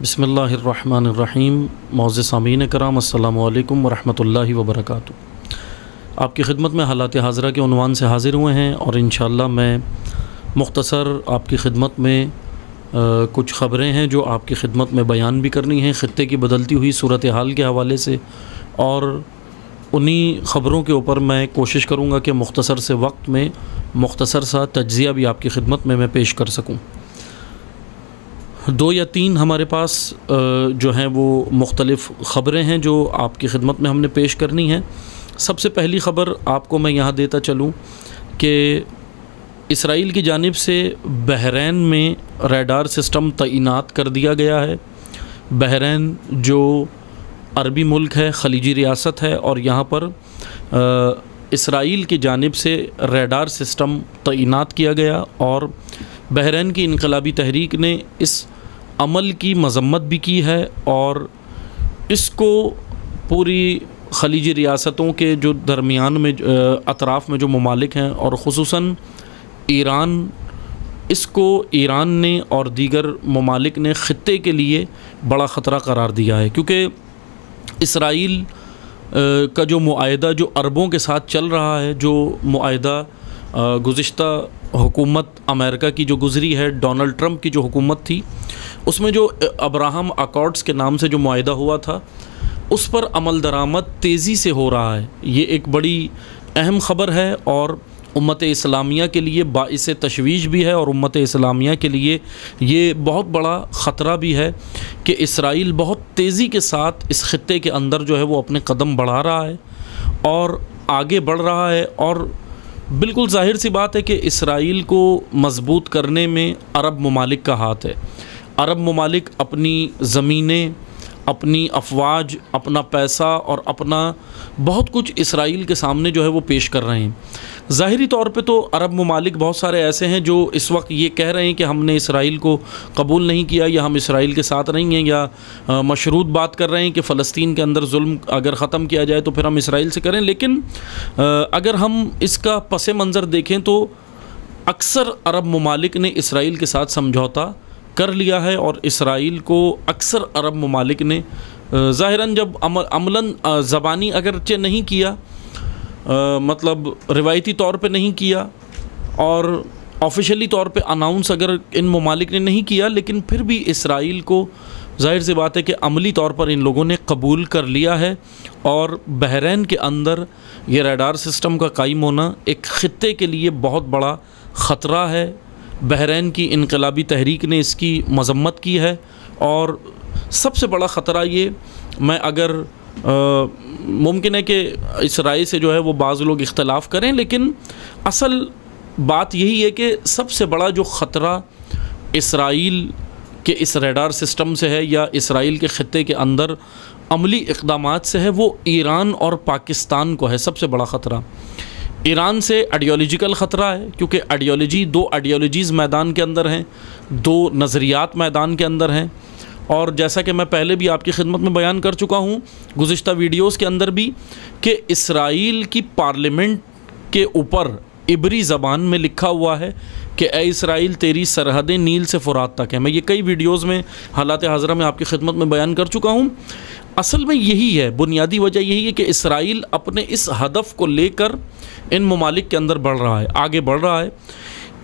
बिस्मिल्लाहिर्रहमानिर्रहीम। मौज़ सामीन कराम, अस्सलामु अलैकुम वरहमतुल्लाहि वबरकातुहू। आपकी खिदमत में हालात हाज़िरा के उन्वान से हाज़िर हुए हैं और इंशाअल्लाह मैं मुख्तसर आपकी खिदमत में कुछ ख़बरें हैं जो आपकी खिदमत में बयान भी करनी हैं ख़ित्ते की बदलती हुई सूरत हाल के हवाले से, और उन्हीं ख़बरों के ऊपर मैं कोशिश करूँगा कि मुख्तसर से वक्त में मुख्तसर सा तज्ज़िया भी आपकी खिदमत में मैं पेश कर सकूँ। दो या तीन हमारे पास जो हैं वो मुख्तलिफ़ ख़बरें हैं जो आपकी खिदमत में हमने पेश करनी हैं। सबसे पहली ख़बर आपको मैं यहाँ देता चलूँ कि इसराइल की जानिब से बहरैन में रडार सिस्टम तैनात कर दिया गया है। बहरैन जो अरबी मुल्क है, ख़लीजी रियासत है, और यहाँ पर इसराइल की जानिब से रडार सिस्टम तैनात किया गया और बहरैन की इनकलाबी तहरीक ने इस अमल की मज़म्मत भी की है और इसको पूरी ख़लीजी रियासतों के जो दरमियान में अतराफ़ में जो ममालिक हैं और ख़ुसूसन ईरान, इसको ईरान ने और दीगर ममालिक ने ख़ित्ते के लिए बड़ा ख़तरा करार दिया है, क्योंकि इसराइल का जो मुआहदा जो अरबों के साथ चल रहा है, जो मुआहदा गुज़िश्ता हुकूमत अमेरिका की जो गुज़री है, डोनाल्ड ट्रंप की जो हुकूमत थी, उसमें जो अब्राहम अकॉर्ड्स के नाम से जो मुआहदा हुआ था उस पर अमल दरामद तेज़ी से हो रहा है। ये एक बड़ी अहम ख़बर है और उम्मत इस्लामिया के लिए बाइस तशवीश भी है और उम्मत इस्लामिया के लिए ये बहुत बड़ा ख़तरा भी है कि इसराइल बहुत तेज़ी के साथ इस ख़ित्ते के अंदर जो है वो अपने कदम बढ़ा रहा है और आगे बढ़ रहा है। और बिल्कुल ज़ाहिर सी बात है कि इसराइल को मज़बूत करने में अरब ममालिक का हाथ है। अरब ममालिक अपनी ज़मीनें, अपनी अफवाज, अपना पैसा और अपना बहुत कुछ इसराइल के सामने जो है वो पेश कर रहे हैं। ज़ाहिरी तौर पे तो अरब ममालिक बहुत सारे ऐसे हैं जो इस वक्त ये कह रहे हैं कि हमने इसराइल को कबूल नहीं किया या हम इसराइल के साथ नहीं हैं, या मशरूत बात कर रहे हैं कि फ़लस्तीन के अंदर जुल्म अगर ख़त्म किया जाए तो फिर हम इसराइल से करें। लेकिन अगर हम इसका पस मंज़र देखें तो अक्सर अरब ममालिक ने इसराइल के साथ समझौता कर लिया है और इसराइल को अक्सर अरब ममालिक ने ज़ाहिरन जब अमलन ज़बानी अगरचे नहीं किया, मतलब रिवायती तौर पे नहीं किया और ऑफिशियली तौर पे अनाउंस अगर इन ममालिक ने नहीं किया, लेकिन फिर भी इसराइल को ज़ाहिर सी बात है कि अमली तौर पर इन लोगों ने कबूल कर लिया है। और बहरैन के अंदर ये रडार सिस्टम का कायम होना एक ख़ित्ते के लिए बहुत बड़ा ख़तरा है। बहरैन की इनकलाबी तहरीक ने इसकी मज़म्मत की है और सबसे बड़ा ख़तरा ये, मैं अगर मुमकिन है कि इस राय से जो है वो बाज़ लोग इख्तलाफ करें, लेकिन असल बात यही है कि सबसे बड़ा जो ख़तरा इसराइल के इस रडार सिस्टम से है या इसराइल के ख़ित्ते के अंदर अमली इक़दामात से है, वो ईरान और पाकिस्तान को है। सबसे बड़ा ख़तरा ईरान से आइडियोलॉजिकल ख़तरा है, क्योंकि आइडियोलॉजी, दो आइडियोलॉजीज़ मैदान के अंदर हैं, दो नज़रियात मैदान के अंदर हैं। और जैसा कि मैं पहले भी आपकी खिदमत में बयान कर चुका हूँ गुज़िश्ता वीडियोज़ के अंदर भी, कि इसराइल की पार्लियामेंट के ऊपर इब्री ज़बान में लिखा हुआ है कि ए इसराइल तेरी सरहदें नील से फ़ुरात तक है। मैं ये कई वीडियोज़ में हालात हाज़िरा में आपकी खिदमत में बयान कर चुका हूँ। असल में यही है, बुनियादी वजह यही है कि इसराइल अपने इस हदफ को लेकर इन ममालिक के अंदर बढ़ रहा है, आगे बढ़ रहा है।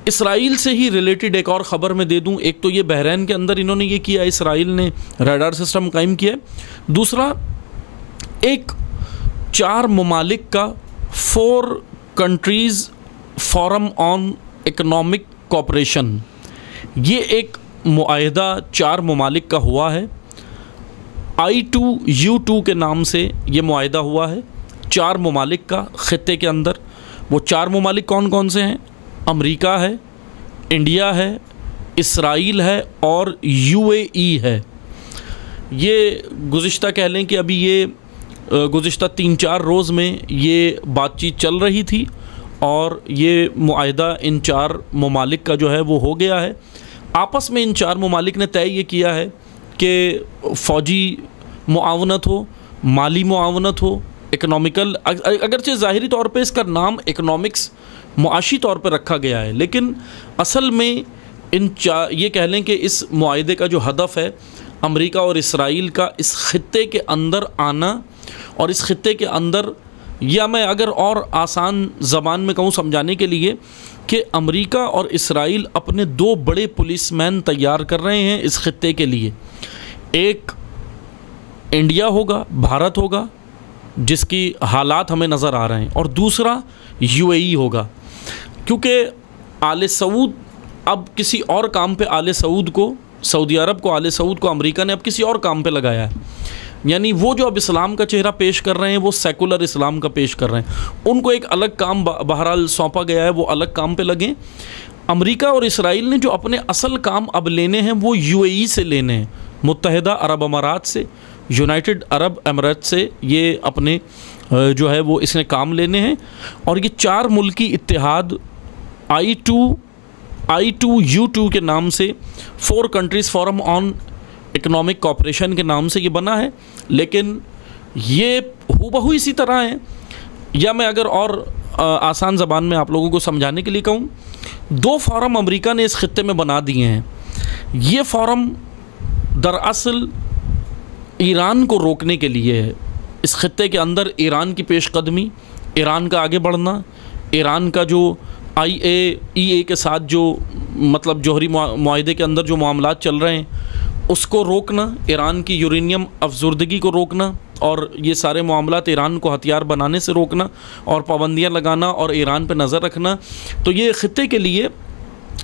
इसराइल से ही रिलेटेड एक और ख़बर मैं दे दूं। एक तो ये बहरैन के अंदर इन्होंने ये किया, इसराइल ने रडार सिस्टम कायम किया। दूसरा, एक 4 ममालिक का 4 countries forum on economic cooperation, ये एक मुआहदा 4 ममालिक का हुआ है। I2U2 के नाम से ये मुआहदा हुआ है 4 ममालिक का ख़ित्ते के अंदर। वो 4 ममालिक कौन कौन से हैं? अमेरिका है, इंडिया है, इसराइल है और UAE है। ये गुज़िश्ता कह लें कि अभी ये गुज़िश्ता 3-4 रोज़ में ये बातचीत चल रही थी और ये मुआहदा इन 4 ममालिक का जो है वो हो गया है। आपस में इन 4 ममालिक ने तय ये किया है कि फ़ौजी मुआवनत हो, माली मुआवनत हो, इकनॉमिकल, अगरचे ज़ाहिरी तौर पे इसका नाम इकनॉमिक्स मुआशी तौर पर रखा गया है, लेकिन असल में ये कह लें कि इस मुआहदे का जो हदफ है अमेरिका और इसराइल का इस खित्ते के अंदर आना और इस खित्ते के अंदर, या मैं अगर और आसान ज़बान में कहूँ समझाने के लिए, कि अमेरिका और इसराइल अपने दो बड़े पुलिसमैन तैयार कर रहे हैं इस खित्ते के लिए। एक इंडिया होगा, भारत होगा, जिसकी हालात हमें नज़र आ रहे हैं, और दूसरा यूएई होगा। क्योंकि आले सऊद अब किसी और काम पे, आले सऊद को, सऊदी अरब को, आले सऊद को अमेरिका ने अब किसी और काम पे लगाया है। यानी वो जो अब इस्लाम का चेहरा पेश कर रहे हैं वो सेकुलर इस्लाम का पेश कर रहे हैं। उनको एक अलग काम बहरहाल सौंपा गया है, वो अलग काम पे लगें। अमेरिका और इसराइल ने जो अपने असल काम अब लेने हैं वो यूएई से लेने हैं, मुत्तहिदा अरब अमारात से, यूनाइटेड अरब अमारात से ये अपने जो है वो इसने काम लेने हैं। और ये 4 मुल्की इत्तेहाद I2U2 के नाम से, 4 countries forum on economic cooperation के नाम से ये बना है। लेकिन ये हूबहू इसी तरह है, या मैं अगर और आसान ज़बान में आप लोगों को समझाने के लिए कहूँ, 2 फोरम अमेरिका ने इस खित्ते में बना दिए हैं। ये फोरम दरअसल ईरान को रोकने के लिए है। इस खित्ते के अंदर ईरान की पेशकदमी, ईरान का आगे बढ़ना, ईरान का जो IAEA के साथ जो मतलब जौहरी मुआहदे के अंदर जो मामलात चल रहे हैं उसको रोकना, ईरान की यूरेनियम अफजुर्दगी को रोकना, और ये सारे मामलात ईरान को हथियार बनाने से रोकना और पाबंदियाँ लगाना और ईरान पे नज़र रखना। तो ये खित्ते के लिए,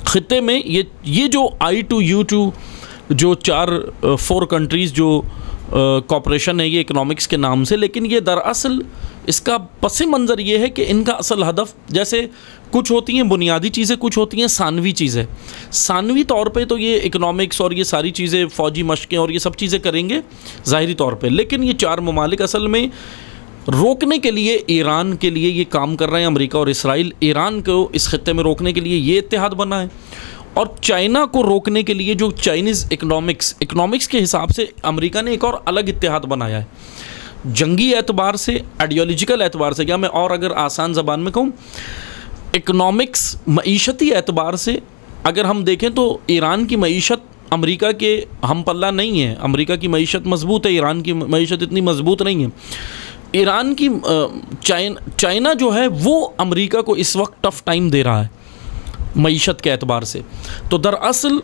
खित्ते में ये जो I2U2 जो 4 कंट्रीज़ जो कॉपरेशन है ये इकोनॉमिक्स के नाम से, लेकिन ये दरअसल इसका पस मंज़र ये है कि इनका असल हदफ, जैसे कुछ होती हैं बुनियादी चीज़ें, कुछ होती हैं सानवी चीज़ें। सानवी तौर पे तो ये इकोनॉमिक्स और ये सारी चीज़ें, फ़ौजी मशक़ें और ये सब चीज़ें करेंगे ज़ाहिरी तौर पे, लेकिन ये 4 ममालिक असल में रोकने के लिए, ईरान के लिए ये काम कर रहे हैं। अमेरिका और इसराइल ईरान को इस खित्ते में रोकने के लिए ये इत्तेहाद बना है, और चाइना को रोकने के लिए जो चाइनीज़ इकोनॉमिक्स के हिसाब से अमेरिका ने एक और अलग इत्तेहाद बनाया है। जंगी एतबार से, आइडियोलॉजिकल एतबार से, क्या मैं और अगर आसान ज़बान में कहूँ, इकोनॉमिक्स मईशती एतबार से अगर हम देखें तो ईरान की मईशत अमेरिका के हम पल्ला नहीं है। अमेरिका की मईशत मजबूत है, ईरान की मईशत इतनी मजबूत नहीं है। ईरान की चाइना जो है वो अमेरिका को इस वक्त टफ़ टाइम दे रहा है मईशत के एतबार से। तो दरअसल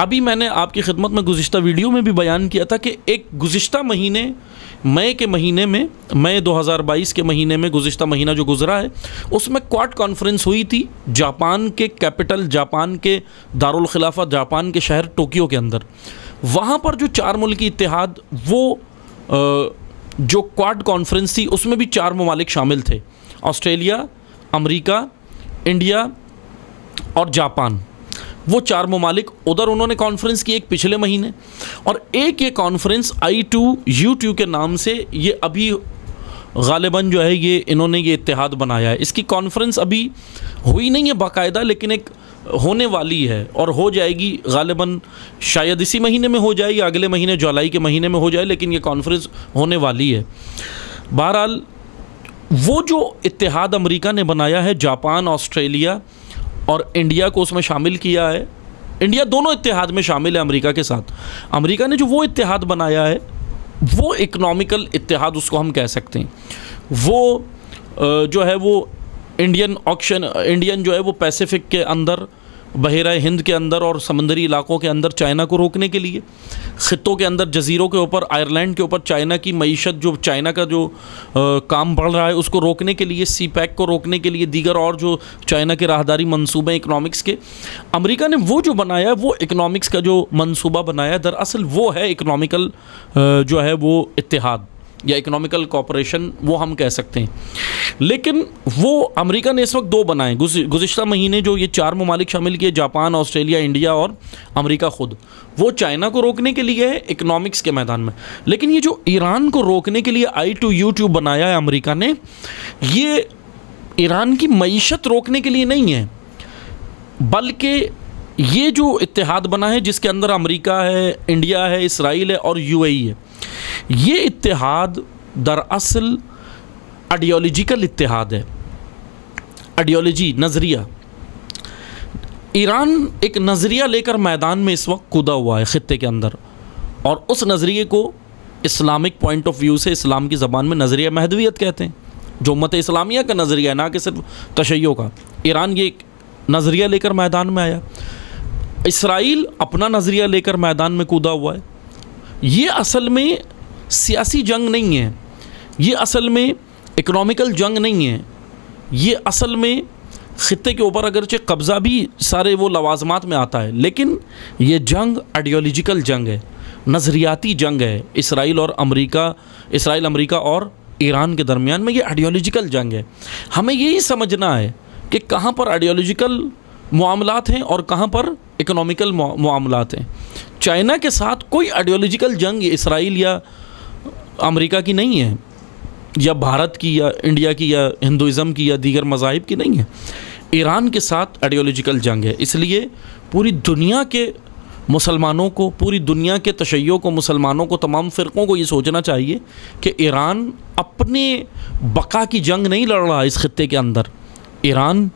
अभी मैंने आपकी खिदमत में गुज़िश्ता वीडियो में भी बयान किया था कि एक गुज़िश्ता महीने, मई के महीने में, मई 2022 के महीने में, गुज़िश्ता महीना जो गुज़रा है उसमें क्वाड कॉन्फ्रेंस हुई थी जापान के कैपिटल, जापान के दारुल खिलाफा, जापान के शहर टोक्यो के अंदर। वहाँ पर जो 4 मुल्की इत्तेहाद, वो जो क्वाड कॉन्फ्रेंस थी उसमें भी 4 ममालिक शामिल थे, ऑस्ट्रेलिया, अमेरिका, इंडिया और जापान। वो 4 ममालिक उधर उन्होंने कॉन्फ्रेंस की एक पिछले महीने, और एक ये कॉन्फ्रेंस I2U2 के नाम से ये अभी गालिबन जो है ये इन्होंने ये इत्तेहाद बनाया है। इसकी कॉन्फ्रेंस अभी हुई नहीं है बाकायदा, लेकिन एक होने वाली है और हो जाएगी गालिबन, शायद इसी महीने में हो जाए या अगले महीने जुलाई के महीने में हो जाए, लेकिन ये कॉन्फ्रेंस होने वाली है। बहरहाल वो जो इत्तेहाद अमेरिका ने बनाया है, जापान, ऑस्ट्रेलिया और इंडिया को उसमें शामिल किया है। इंडिया दोनों इत्तेहाद में शामिल है अमेरिका के साथ। अमेरिका ने जो वो इत्तेहाद बनाया है वो इकोनॉमिकल इत्तेहाद उसको हम कह सकते हैं। वो जो है वो इंडियन जो है वो पैसिफिक के अंदर, बहरा हिंद के अंदर और समंदरी इलाकों के अंदर चाइना को रोकने के लिए, ख़ित्तों के अंदर जज़ीरों के ऊपर, आयरलैंड के ऊपर चाइना की मईशत, जो चाइना का जो काम बढ़ रहा है उसको रोकने के लिए, CPEC को रोकने के लिए, दीगर और जो चाइना के राहदारी मंसूबे इकनॉमिक्स के, अमेरिका ने वो जो बनाया है, वो इकनॉमिक्स का जो मंसूबा बनाया है, दरअसल वो है इकनॉमिकल जो है वो इत्तेहाद या इकोनॉमिकल कॉपरेशन, वो हम कह सकते हैं। लेकिन वो अमेरिका ने इस वक्त 2 बनाए। गुज़िश्ता महीने जो ये 4 ममालिक शामिल किए, जापान, ऑस्ट्रेलिया, इंडिया और अमेरिका खुद, वो चाइना को रोकने के लिए है इकोनॉमिक्स के मैदान में। लेकिन ये जो ईरान को रोकने के लिए I2U2 बनाया है अमेरिका ने, ये ईरान की मईशत रोकने के लिए नहीं है, बल्कि ये जो इत्तेहाद बना है जिसके अंदर अमेरिका है, इंडिया है, इसराइल है और UAE है, ये इत्तेहाद दरअसल आइडियोलॉजिकल इत्तेहाद है। आइडियोलॉजी, नज़रिया। ईरान एक नज़रिया लेकर मैदान में इस वक्त कूदा हुआ है खित्ते के अंदर, और उस नज़रिए को इस्लामिक पॉइंट ऑफ व्यू से इस्लाम की ज़बान में नज़रिया महदवियत कहते हैं, जो उम्मत इस्लामिया का नज़रिया है, ना कि सिर्फ तशय्यो का। ईरान ये एक नज़रिया लेकर मैदान में आया, इसराइल अपना नज़रिया लेकर मैदान में कूदा हुआ है। ये असल में सियासी जंग नहीं है, ये असल में इकोनॉमिकल जंग नहीं है, ये असल में ख़ित्ते के ऊपर अगरचे कब्ज़ा भी सारे वो लवाज़मात में आता है, लेकिन ये जंग आइडियोलॉजिकल जंग है, नज़रियाती जंग है। इसराइल अमेरिका और ईरान के दरमियान में ये आइडियोलॉजिकल जंग है। हमें यही समझना है कि कहाँ पर आइडियोलॉजिकल मामलात हैं और कहाँ पर इकोनॉमिकल मामलात हैं। चाइना के साथ कोई आइडियोलॉजिकल जंग इसराइल या अमेरिका की नहीं है, या भारत की या इंडिया की या हिंदुइज़म की या दीगर मज़ाहिब की नहीं है। ईरान के साथ आइडियोलॉजिकल जंग है। इसलिए पूरी दुनिया के मुसलमानों को, पूरी दुनिया के तशय्यो को, मुसलमानों को, तमाम फ़िरक़ों को ये सोचना चाहिए कि ईरान अपने बका की जंग नहीं लड़ रहा इस ख़ित्ते के अंदर। ईरान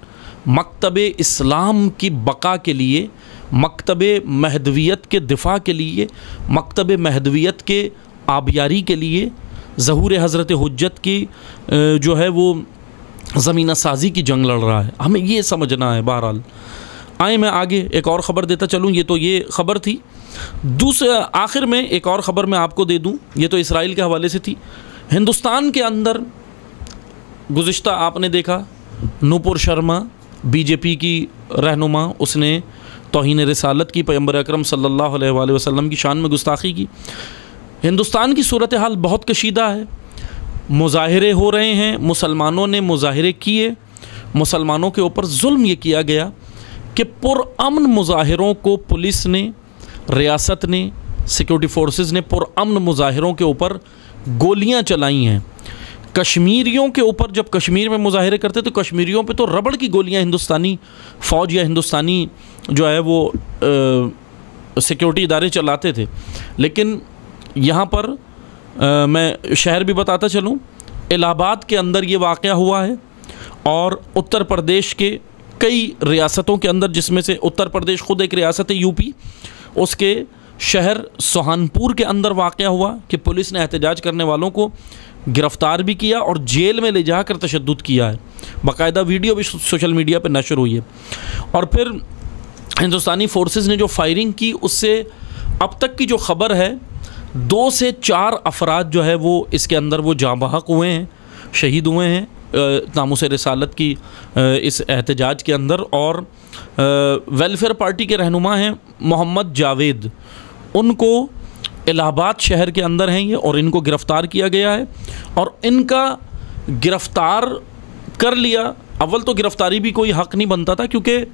मकतबे इस्लाम की बका के लिए, मकतबे महदवियत के दिफ़ा के लिए, मकतबे महदवियत के आबियारी के लिए, ज़हूर हज़रत हुज्जत की जो है वो ज़मीना साजी की जंग लड़ रहा है। हमें ये समझना है। बहरहाल आए, मैं आगे एक और ख़बर देता चलूँ। ये तो ये ख़बर थी। दूसरे आखिर में एक और ख़बर मैं आपको दे दूँ, ये तो इसराइल के हवाले से थी। हिंदुस्तान के अंदर गुज़िश्ता आपने देखा, नूपुर शर्मा बीजेपी की रहनुमा, उसने तौहीन रिसालत की, पैगंबर अकरम सल्लल्लाहु अलैहि वसल्लम की शान में गुस्ताखी की। हिंदुस्तान की सूरत हाल बहुत कशीदा है। मुजाहिरे हो रहे हैं, मुसलमानों ने मुजाहिरे किए, मुसलमानों के ऊपर जुल्म ये किया गया कि पुरअमन मुजाहिरों को पुलिस ने, रियासत ने, सिक्योरिटी फोर्सेस ने पुरअमन मुजाहिरों के ऊपर गोलियां चलाई हैं। कश्मीरियों के ऊपर, जब कश्मीर में मुजाहिरे करते तो कश्मीरियों पे तो रबड़ की गोलियां हिंदुस्तानी फ़ौज या हिंदुस्तानी जो है वो सिक्योरिटी इदारे चलाते थे। लेकिन यहाँ पर मैं शहर भी बताता चलूँ, इलाहाबाद के अंदर ये वाक़या हुआ है, और उत्तर प्रदेश के कई रियासतों के अंदर, जिसमें से उत्तर प्रदेश ख़ुद एक रियासत है यूपी, उसके शहर सुहानपुर के अंदर वाक़या हुआ कि पुलिस ने एहतजाज करने वालों को गिरफ़्तार भी किया और जेल में ले जाकर तशद्दुद किया है। बाकायदा वीडियो भी सोशल मीडिया पर नशर हुई है। और फिर हिंदुस्तानी फोर्सेस ने जो फायरिंग की, उससे अब तक की जो ख़बर है 2 से 4 अफराद जो है वो इसके अंदर वो जाँ बहक हुए हैं, शहीद हुए हैं नामूस रिसालत की इस एहतजाज के अंदर। और वेलफेयर पार्टी के रहनुमा हैं मोहम्मद जावेद, उनको इलाहाबाद शहर के अंदर हैं ये, और इनको गिरफ़्तार किया गया है। और इनका गिरफ़्तार कर लिया, अव्वल तो गिरफ़्तारी भी कोई हक़ नहीं बनता था, क्योंकि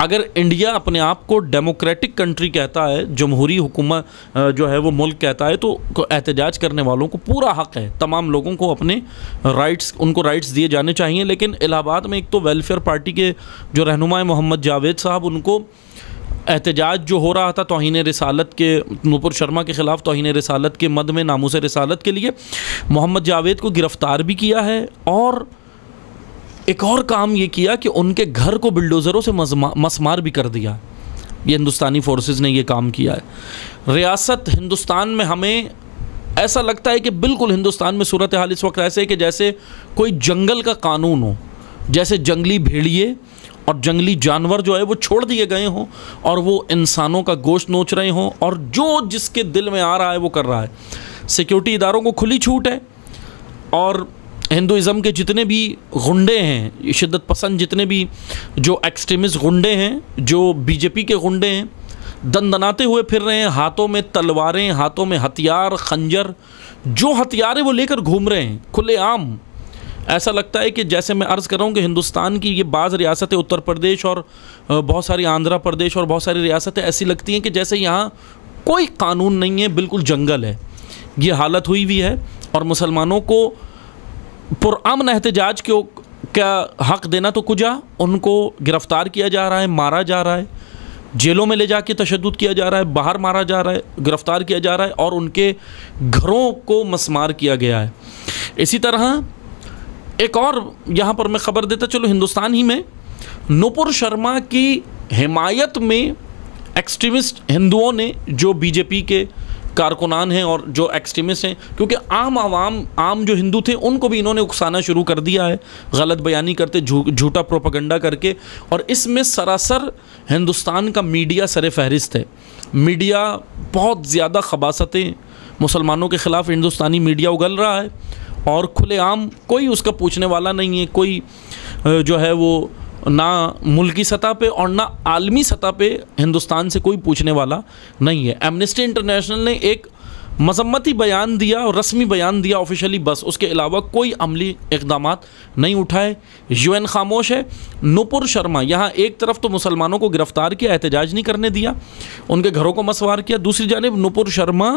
अगर इंडिया अपने आप को डेमोक्रेटिक कंट्री कहता है, जमहूरी हुकूमत जो है वो मुल्क कहता है, तो एहतजाज करने वालों को पूरा हक़ है, तमाम लोगों को अपने राइट्स, उनको राइट्स दिए जाने चाहिए। लेकिन इलाहाबाद में एक तो वेलफेयर पार्टी के जो रहनुमा है मोहम्मद जावेद साहब, उनको एहतजाज जो हो रहा था तौहीन रिसालत के, नूपुर शर्मा के ख़िलाफ़ तौहीन रिसालत के मद में नामूस रिसालत के लिए, मोहम्मद जावेद को गिरफ़्तार भी किया है। और एक और काम ये किया कि उनके घर को बिल्डोज़रों से मसमार भी कर दिया। ये हिंदुस्तानी फोर्सेस ने ये काम किया है। रियासत हिंदुस्तान में हमें ऐसा लगता है कि बिल्कुल हिंदुस्तान में सूरत हाल इस वक्त ऐसे है कि जैसे कोई जंगल का कानून हो, जैसे जंगली भेड़िए और जंगली जानवर जो है वो छोड़ दिए गए हों और वो इंसानों का गोश्त नोच रहे हों, और जो जिसके दिल में आ रहा है वो कर रहा है। सिक्योरिटी इदारों को खुली छूट है, और हिंदुइज़म के जितने भी गुंडे हैं, शिद्दत पसंद जितने भी जो एक्सट्रीमिस्ट गुंडे हैं, जो बीजेपी के गुंडे हैं, दंदनाते हुए फिर रहे हैं, हाथों में तलवारें, हाथों में हथियार, खंजर, जो हथियार है वो लेकर घूम रहे हैं खुलेआम। ऐसा लगता है कि जैसे मैं अर्ज़ कर रहा हूँ कि हिंदुस्तान की ये बाज़ रियासतें, उत्तर प्रदेश और बहुत सारी आंध्र प्रदेश और बहुत सारी रियासतें ऐसी लगती हैं कि जैसे यहाँ कोई कानून नहीं है, बिल्कुल जंगल है। ये हालत हुई हुई है, और मुसलमानों को पुरअमन एहतजाज को क्या हक़ देना तो कुजा, उनको गिरफ़्तार किया जा रहा है, मारा जा रहा है, जेलों में ले जाके तशद्दुद किया जा रहा है, बाहर मारा जा रहा है, गिरफ़्तार किया जा रहा है, और उनके घरों को मसमार किया गया है। इसी तरह एक और यहाँ पर मैं ख़बर देता चलो, हिंदुस्तान ही में नूपुर शर्मा की हिमायत में एक्सट्रीमिस्ट हिंदुओं ने, जो बीजेपी के कारकुनान हैं और जो एक्सट्रीमिस्ट हैं, क्योंकि आम जो हिंदू थे उनको भी इन्होंने उकसाना शुरू कर दिया है, गलत बयानी करते, झूठा प्रोपेगेंडा करके। और इसमें सरासर हिंदुस्तान का मीडिया सर फहरिस्त है। मीडिया बहुत ज़्यादा खबासतें मुसलमानों के ख़िलाफ़ हिंदुस्तानी मीडिया उगल रहा है और खुलेआम कोई उसका पूछने वाला नहीं है। कोई जो है वो ना मुल्की सतह पे और ना आलमी सतह पे हिंदुस्तान से कोई पूछने वाला नहीं है। एमनेस्टी इंटरनेशनल ने एक मजम्मती बयान दिया और रस्मी बयान दिया ऑफिशियली, बस उसके अलावा कोई अमली इक़दामात नहीं उठाए। UN खामोश है। नुपुर शर्मा, यहाँ एक तरफ तो मुसलमानों को गिरफ़्तार किया, एहतजाज नहीं करने दिया, उनके घरों को मसवार किया, दूसरी जानिब नुपुर शर्मा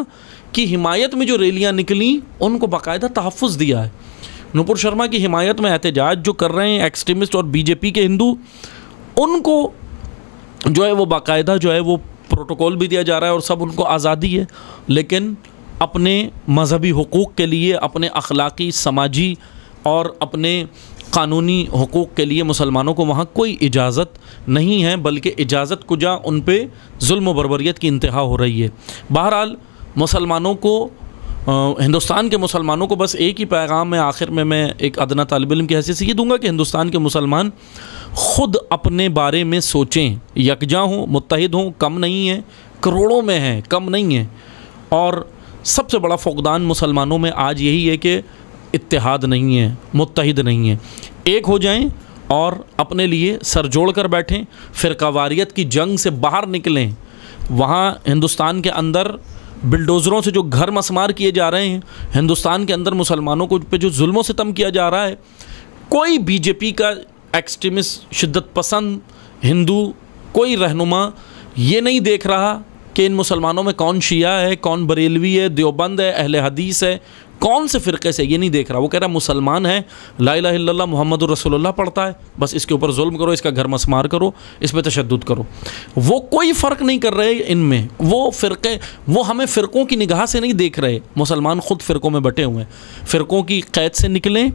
की हिमायत में जो रैलियाँ निकली उनको बाकायदा तहफ़्फ़ुज़ दिया है। नुपुर शर्मा की हिमायत में एहतजाज जो कर रहे हैं एक्सट्रीमिस्ट और BJP के हिंदू, उनको जो है वो बाकायदा जो है वो प्रोटोकॉल भी दिया जा रहा है और सब उनको आज़ादी है, लेकिन अपने मजहबी हुकूक़ के लिए, अपने अखलाक़ी, समाजी और अपने क़ानूनी हुकूक़ के लिए मुसलमानों को वहाँ कोई इजाज़त नहीं है, बल्कि इजाज़त कुजा उन पे जुल्म व बर्बरियत की इंतहा हो रही है। बहरहाल मुसलमानों को, हिंदुस्तान के मुसलमानों को बस एक ही पैगाम है आखिर में मैं एक अदना तालिब इल्म की हैसियत से ये दूंगा कि हिंदुस्तान के मुसलमान ख़ुद अपने बारे में सोचें, यकजा हों, मुत्तहिद हों। कम नहीं है, करोड़ों में हैं, कम नहीं है। और सबसे बड़ा फ़ुक़दान मुसलमानों में आज यही है कि इत्तेहाद नहीं है, मुत्तहिद नहीं है। एक हो जाएं और अपने लिए सर जोड़ कर बैठें, फ़िरक़ावारियत की जंग से बाहर निकलें। वहाँ हिंदुस्तान के अंदर बिल्डोज़रों से जो घर मसमार किए जा रहे हैं, हिंदुस्तान के अंदर मुसलमानों को पे जो जुल्मों से सितम किया जा रहा है, कोई BJP का एक्सट्रीमिस्ट, शिद्दत पसंद हिंदू, कोई रहनुमा ये नहीं देख रहा कि इन मुसलमानों में कौन शिया है, कौन बरेलवी है, देवबंद है, अहले हदीस है, कौन से फ़िरक़े से, ये नहीं देख रहा। वो कह रहा मुसलमान है, ला इलाहा इल्लल्लाह मुहम्मदुर रसूलुल्लाह पढ़ता है, बस इसके ऊपर जुल्म करो, इसका घर मसमार करो, इस पर तशद्दुद करो। वो कोई फ़र्क नहीं कर रहे इनमें, वो फ़िरक़े, वो हमें फ़िरक़ों की निगाह से नहीं देख रहे। मुसलमान ख़ुद फ़िरक़ों में बटे हुए हैं। फ़िरक़ों की क़ैद से निकलें,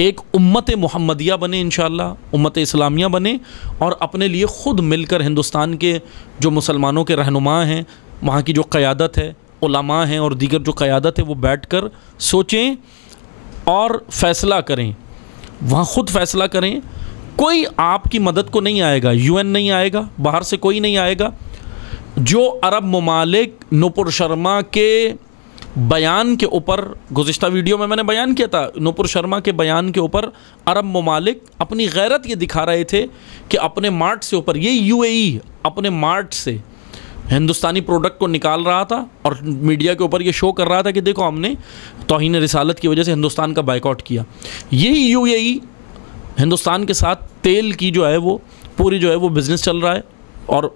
एक उम्मत मुहम्मदिया बने, इंशाअल्लाह उम्मत इस्लामिया बने और अपने लिए ख़ुद मिलकर हिंदुस्तान के जो मुसलमानों के रहनुमा हैं, वहाँ की जो क़यादत है, उलमा हैं और दीगर जो क़यादत है, वो बैठकर सोचें और फ़ैसला करें। वहाँ ख़ुद फ़ैसला करें। कोई आपकी मदद को नहीं आएगा, UN नहीं आएगा, बाहर से कोई नहीं आएगा। जो अरब ममालिक नुपुर शर्मा के बयान के ऊपर, गुज़िश्ता वीडियो में मैंने बयान किया था, नुपुर शर्मा के बयान के ऊपर अरब ममालिक अपनी गैरत ये दिखा रहे थे कि अपने मार्ट से ऊपर, ये UAE अपने मार्ट से हिंदुस्तानी प्रोडक्ट को निकाल रहा था और मीडिया के ऊपर ये शो कर रहा था कि देखो हमने तौहीन रिसालत की वजह से हिंदुस्तान का बाइकआउट किया। यही UAE हिंदुस्तान के साथ तेल की जो है वो पूरी जो है वो बिज़नेस चल रहा है और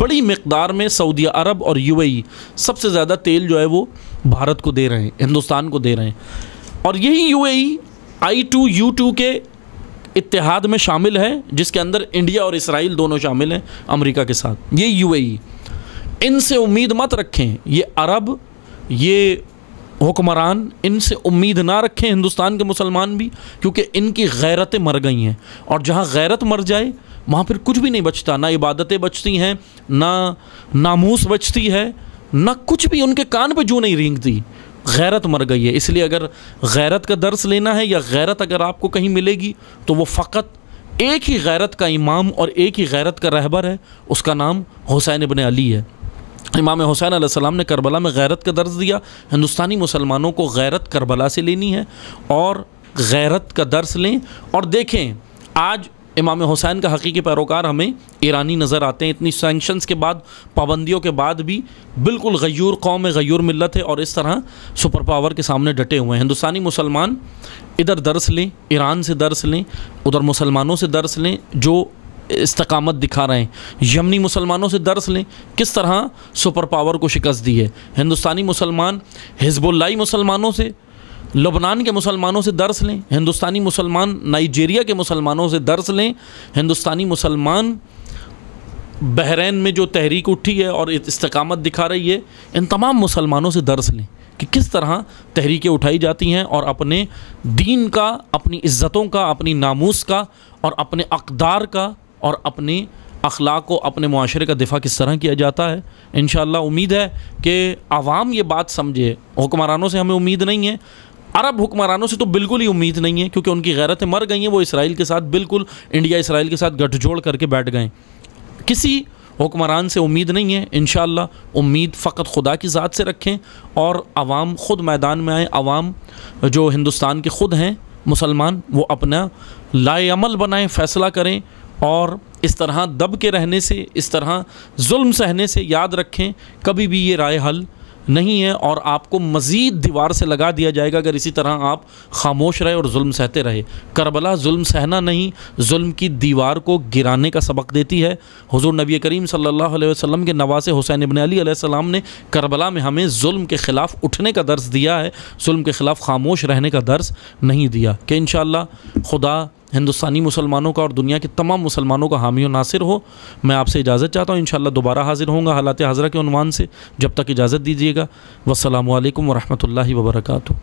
बड़ी मिक़दार में सऊदी अरब और UAE सबसे ज़्यादा तेल जो है वो भारत को दे रहे हैं, हिंदुस्तान को दे रहे हैं। और यही UAE I2U2 के इत्तेहाद में शामिल है, जिसके अंदर इंडिया और इसराइल दोनों शामिल हैं अमेरिका के साथ। ये UAE, इनसे उम्मीद मत रखें। ये अरब, ये हुक्मरान, इनसे उम्मीद ना रखें हिंदुस्तान के मुसलमान भी, क्योंकि इनकी गैरतें मर गई हैं और जहाँ गैरत मर जाए वहाँ फिर कुछ भी नहीं बचता। ना इबादतें बचती हैं, ना नामूस बचती है, ना कुछ भी। उनके कान पे जूं नहीं रेंगती, गैरत मर गई है। इसलिए अगर गैरत का दर्स लेना है या गैरत अगर आपको कहीं मिलेगी तो वो फ़कत एक ही गैरत का इमाम और एक ही गैरत का रहबर है, उसका नाम हुसैन इब्न अली है। इमाम हुसैन अलैहिस्सलाम ने करबला में गैरत का दर्स दिया। हिंदुस्तानी मुसलमानों को गैरत करबला से लेनी है और गैरत का दर्स लें। और देखें, आज इमाम हुसैन का हकीकी पैरोकार हमें ईरानी नज़र आते हैं। इतनी सैंक्शंस के बाद, पाबंदियों के बाद भी बिल्कुल गयूर कौम है, गयूर मिल्लत है और इस तरह सुपर पावर के सामने डटे हुए हैं। हिंदुस्तानी मुसलमान इधर दर्स लें, ईरान से दर्स लें, उधर मुसलमानों से दर्स लें जो इस्तकामत दिखा रहे हैं। यमनी मुसलमानों से दर्स लें, किस तरह सुपर पावर को शिकस्त दी है। हिंदुस्तानी मुसलमान हिज़्बुल्लाही मुसलमानों से, लबनान के मुसलमानों से दर्स लें। हिंदुस्तानी मुसलमान नाइजीरिया के मुसलमानों से दर्स लें। हिंदुस्तानी मुसलमान बहरीन में जो तहरीक उठी है और इस्तकामत दिखा रही है, इन तमाम मुसलमानों से दर्स लें कि किस तरह तहरीकें उठाई जाती हैं और अपने दीन का, अपनी इज़्ज़तों का, अपनी नामूस का और अपने अक़दार का और अपने अखलाक को अपने मुआशरे का दिफा किस तरह किया जाता है। इंशाअल्लाह उम्मीद है कि आवाम ये बात समझे। हुक्मरानों से हमें उम्मीद नहीं है, अरब हुक्मरानों से तो बिल्कुल ही उम्मीद नहीं है, क्योंकि उनकी गैरतें मर गई हैं। वो इसराइल के साथ बिल्कुल इंडिया इसराइल के साथ गठजोड़ करके बैठ गए। किसी हुक्मरान से उम्मीद नहीं है। इंशाअल्लाह उम्मीद फ़कत खुदा की ज़ात से रखें और आवाम ख़ुद मैदान में आए। आवाम जो हिंदुस्तान के ख़ुद हैं मुसलमान, वो अपना लाएअमल बनाएं, फ़ैसला करें। और इस तरह दब के रहने से, इस तरह जुल्म सहने से याद रखें कभी भी ये राय हल नहीं है, और आपको मज़ीद दीवार से लगा दिया जाएगा अगर इसी तरह आप खामोश रहे और जुल्म सहते रहे। करबला जुल्म सहना नहीं, जुल्म की दीवार को गिराने का सबक देती है। हुज़ूर नबी करीम सल्लल्लाहु अलैहि वसल्लम के नवासे हुसैन इब्न अली अलैहिस्सलाम ने करबला में हमें जुल्म के ख़िलाफ़ उठने का दर्स दिया है, जुल्म के ख़िलाफ़ खामोश रहने का दर्स नहीं दिया। कि इंशाअल्लाह खुदा हिंदुस्तानी मुसलमानों का और दुनिया के तमाम मुसलमानों का हामी और नासिर हो। मैं आपसे इजाज़त चाहता हूँ। इंशाअल्लाह दोबारा हाज़िर होऊंगा हालात हाज़रा के उन्वान से। जब तक इजाज़त दीजिएगा। वस्सलामु अलैकुम वरहमतुल्लाहि वबरकातुहू।